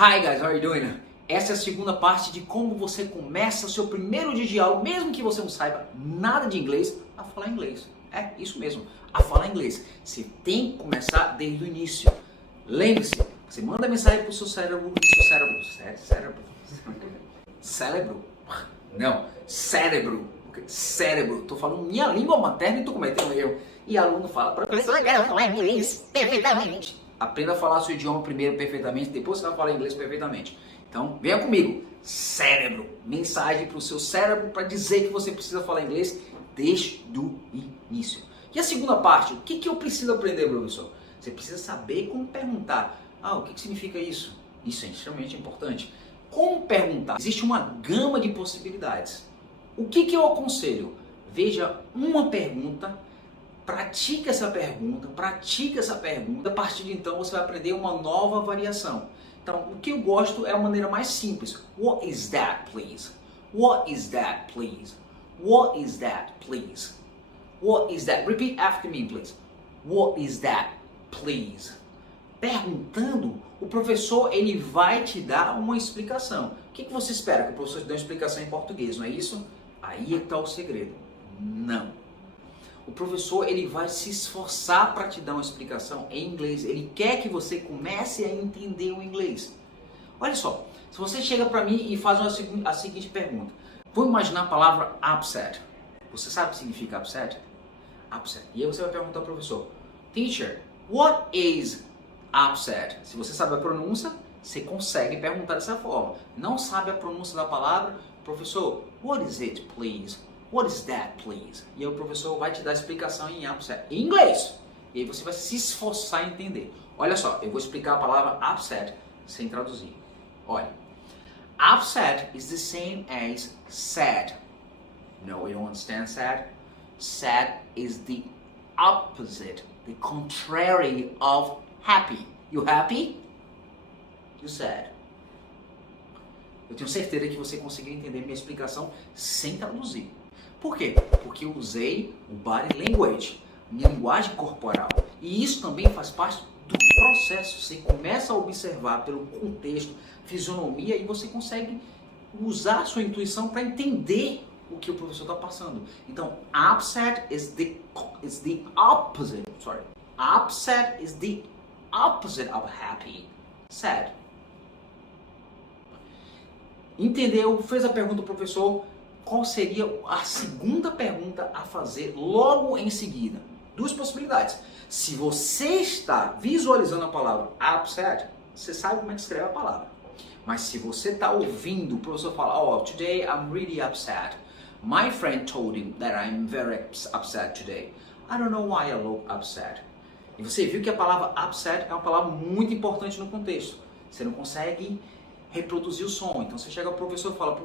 Hi guys, how are you doing? Essa é a segunda parte de como você começa o seu primeiro dia de aula, mesmo que você não saiba nada de inglês, a falar inglês. É isso mesmo, a falar inglês. Você tem que começar desde o início. Lembre-se, você manda mensagem para o seu cérebro e seu cérebro? Não, cérebro. Cérebro. Tô falando minha língua materna e tô cometendo erro. E aluno fala para aprenda a falar seu idioma primeiro perfeitamente, depois você vai falar inglês perfeitamente. Então, venha comigo. Cérebro. Mensagem para o seu cérebro para dizer que você precisa falar inglês desde o início. E a segunda parte, o que eu preciso aprender, professor? Você precisa saber como perguntar. O que significa isso? Isso é extremamente importante. Como perguntar? Existe uma gama de possibilidades. O que eu aconselho? Veja uma pergunta, pratique essa pergunta, a partir de então você vai aprender uma nova variação. Então, o que eu gosto é a maneira mais simples. What is that, please? What is that, please? What is that, please? What is that? Repeat after me, please. What is that, please? Perguntando, o professor ele vai te dar uma explicação. O que você espera? Que o professor te dê uma explicação em português, não é isso? Aí é que está o segredo. Não. O professor ele vai se esforçar para te dar uma explicação em inglês. Ele quer que você comece a entender o inglês. Olha só, se você chega para mim e faz a seguinte pergunta. Vou imaginar a palavra upset. Você sabe o que significa upset? Upset. E aí você vai perguntar ao professor. Teacher, what is upset? Se você sabe a pronúncia, você consegue perguntar dessa forma. Não sabe a pronúncia da palavra? Professor, what is it, please? What is that, please? E aí o professor vai te dar a explicação em upset, em inglês. E aí você vai se esforçar em entender. Olha só, eu vou explicar a palavra upset sem traduzir. Olha, upset is the same as sad. No, you don't understand sad? Sad is the opposite, the contrary of happy. You happy? You sad. Eu tenho certeza que você conseguiu entender minha explicação sem traduzir. Por quê? Porque eu usei o body language, minha linguagem corporal. E isso também faz parte do processo. Você começa a observar pelo contexto, fisionomia, e você consegue usar a sua intuição para entender o que o professor está passando. Então, upset is the opposite. Sorry. Upset is the opposite of happy. Sad. Entendeu? Fez a pergunta ao professor. Qual seria a segunda pergunta a fazer logo em seguida? Duas possibilidades. Se você está visualizando a palavra upset, você sabe como é que escreve a palavra. Mas se você está ouvindo o professor falar, today I'm really upset. My friend told him that I'm very upset today. I don't know why I look upset. E você viu que a palavra upset é uma palavra muito importante no contexto. Você não consegue reproduzir o som. Então você chega ao professor e fala,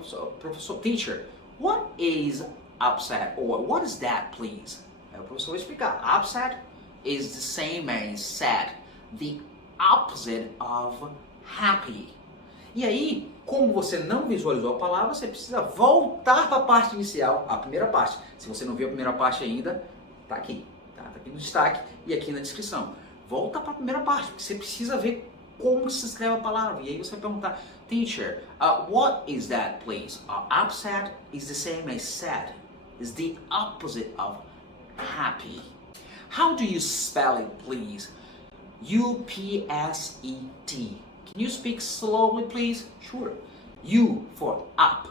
professor, teacher, what is upset? Or what is that, please? Aí o professor vai explicar. Upset is the same as sad. The opposite of happy. E aí, como você não visualizou a palavra, você precisa voltar para a parte inicial, a primeira parte. Se você não viu a primeira parte ainda, tá aqui. Tá aqui no destaque e aqui na descrição. Volta para a primeira parte, porque você precisa ver como se escreve a palavra. E aí você vai perguntar, teacher, what is that, please? Upset is the same as sad. Is the opposite of happy. How do you spell it, please? U-P-S-E-T. Can you speak slowly, please? Sure. U for up,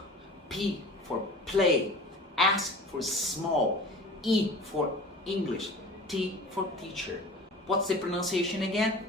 P for play, S for small, E for English, T for teacher. What's the pronunciation again?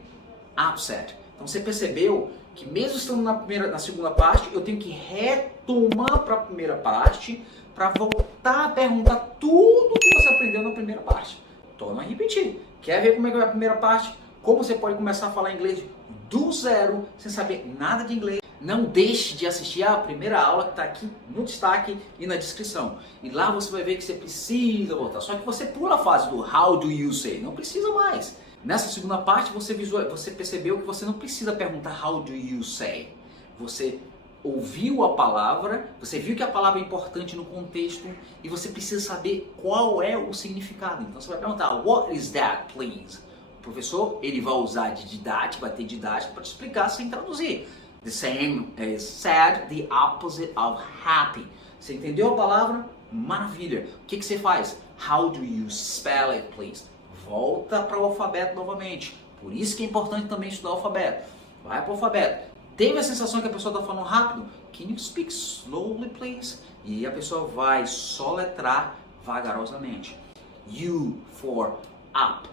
Upset. Então você percebeu que mesmo estando na segunda parte, eu tenho que retomar para a primeira parte para voltar a perguntar tudo que você aprendeu na primeira parte. Torna a repetir. Quer ver como é que vai a primeira parte? Como você pode começar a falar inglês do zero, sem saber nada de inglês? Não deixe de assistir a primeira aula que está aqui no destaque e na descrição. E lá você vai ver que você precisa voltar. Só que você pula a fase do how do you say. Não precisa mais. Nessa segunda parte você percebeu que você não precisa perguntar how do you say. Você ouviu a palavra, você viu que a palavra é importante no contexto e você precisa saber qual é o significado. Então você vai perguntar, what is that, please? O professor, ele vai usar de didática, vai ter didática para te explicar sem traduzir. The same as sad, the opposite of happy. Você entendeu a palavra? Maravilha. O que você faz? How do you spell it, please? Volta para o alfabeto novamente. Por isso que é importante também estudar o alfabeto. Vai para o alfabeto. Teve a sensação que a pessoa está falando rápido? Can you speak slowly, please? E a pessoa vai soletrar vagarosamente. U for up.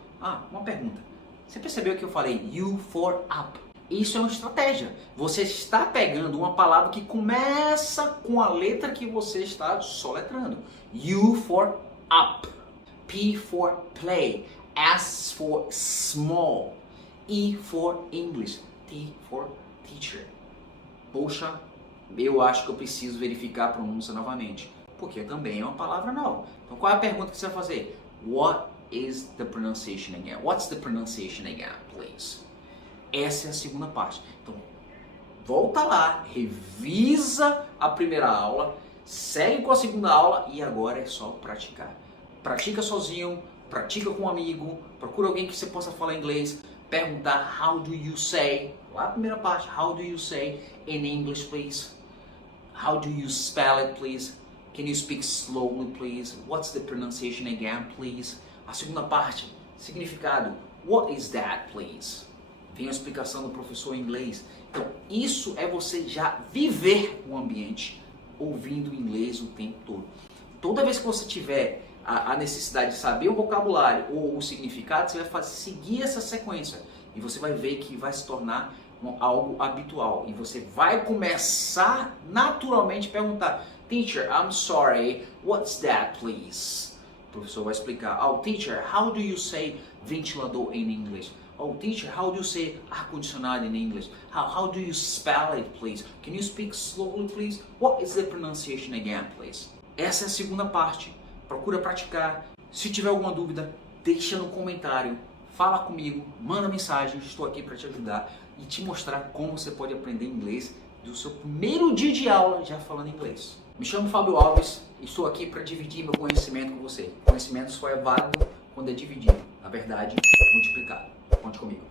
Uma pergunta. Você percebeu que eu falei U for up? Isso é uma estratégia. Você está pegando uma palavra que começa com a letra que você está soletrando. U for up. P for play. S for small. E for English. T for teacher. Poxa, eu acho que eu preciso verificar a pronúncia novamente. Porque também é uma palavra nova. Então qual é a pergunta que você vai fazer? What is the pronunciation again? What's the pronunciation again, please? Essa é a segunda parte. Então, volta lá, revisa a primeira aula, segue com a segunda aula e agora é só praticar. Pratica sozinho, pratica com um amigo, procura alguém que você possa falar inglês, perguntar how do you say, lá a primeira parte, how do you say in English, please? How do you spell it, please? Can you speak slowly, please? What's the pronunciation again, please? A segunda parte, significado, what is that, please? Vem a explicação do professor em inglês. Então, isso é você já viver o ambiente ouvindo inglês o tempo todo. Toda vez que você tiver a necessidade de saber o vocabulário ou o significado, você vai seguir essa sequência. E você vai ver que vai se tornar algo habitual. E você vai começar naturalmente a perguntar: Teacher, I'm sorry, what's that, please? O professor vai explicar: Oh, teacher, how do you say ventilador in English? Oh, teacher, how do you say ar-condicionado in English? How do you spell it, please? Can you speak slowly, please? What is the pronunciation again, please? Essa é a segunda parte. Procura praticar. Se tiver alguma dúvida, deixa no comentário. Fala comigo, manda mensagem. Estou aqui para te ajudar e te mostrar como você pode aprender inglês do seu primeiro dia de aula já falando inglês. Me chamo Fábio Alves e estou aqui para dividir meu conhecimento com você. Conhecimento só é válido quando é dividido. Na verdade, multiplicado. Conte comigo.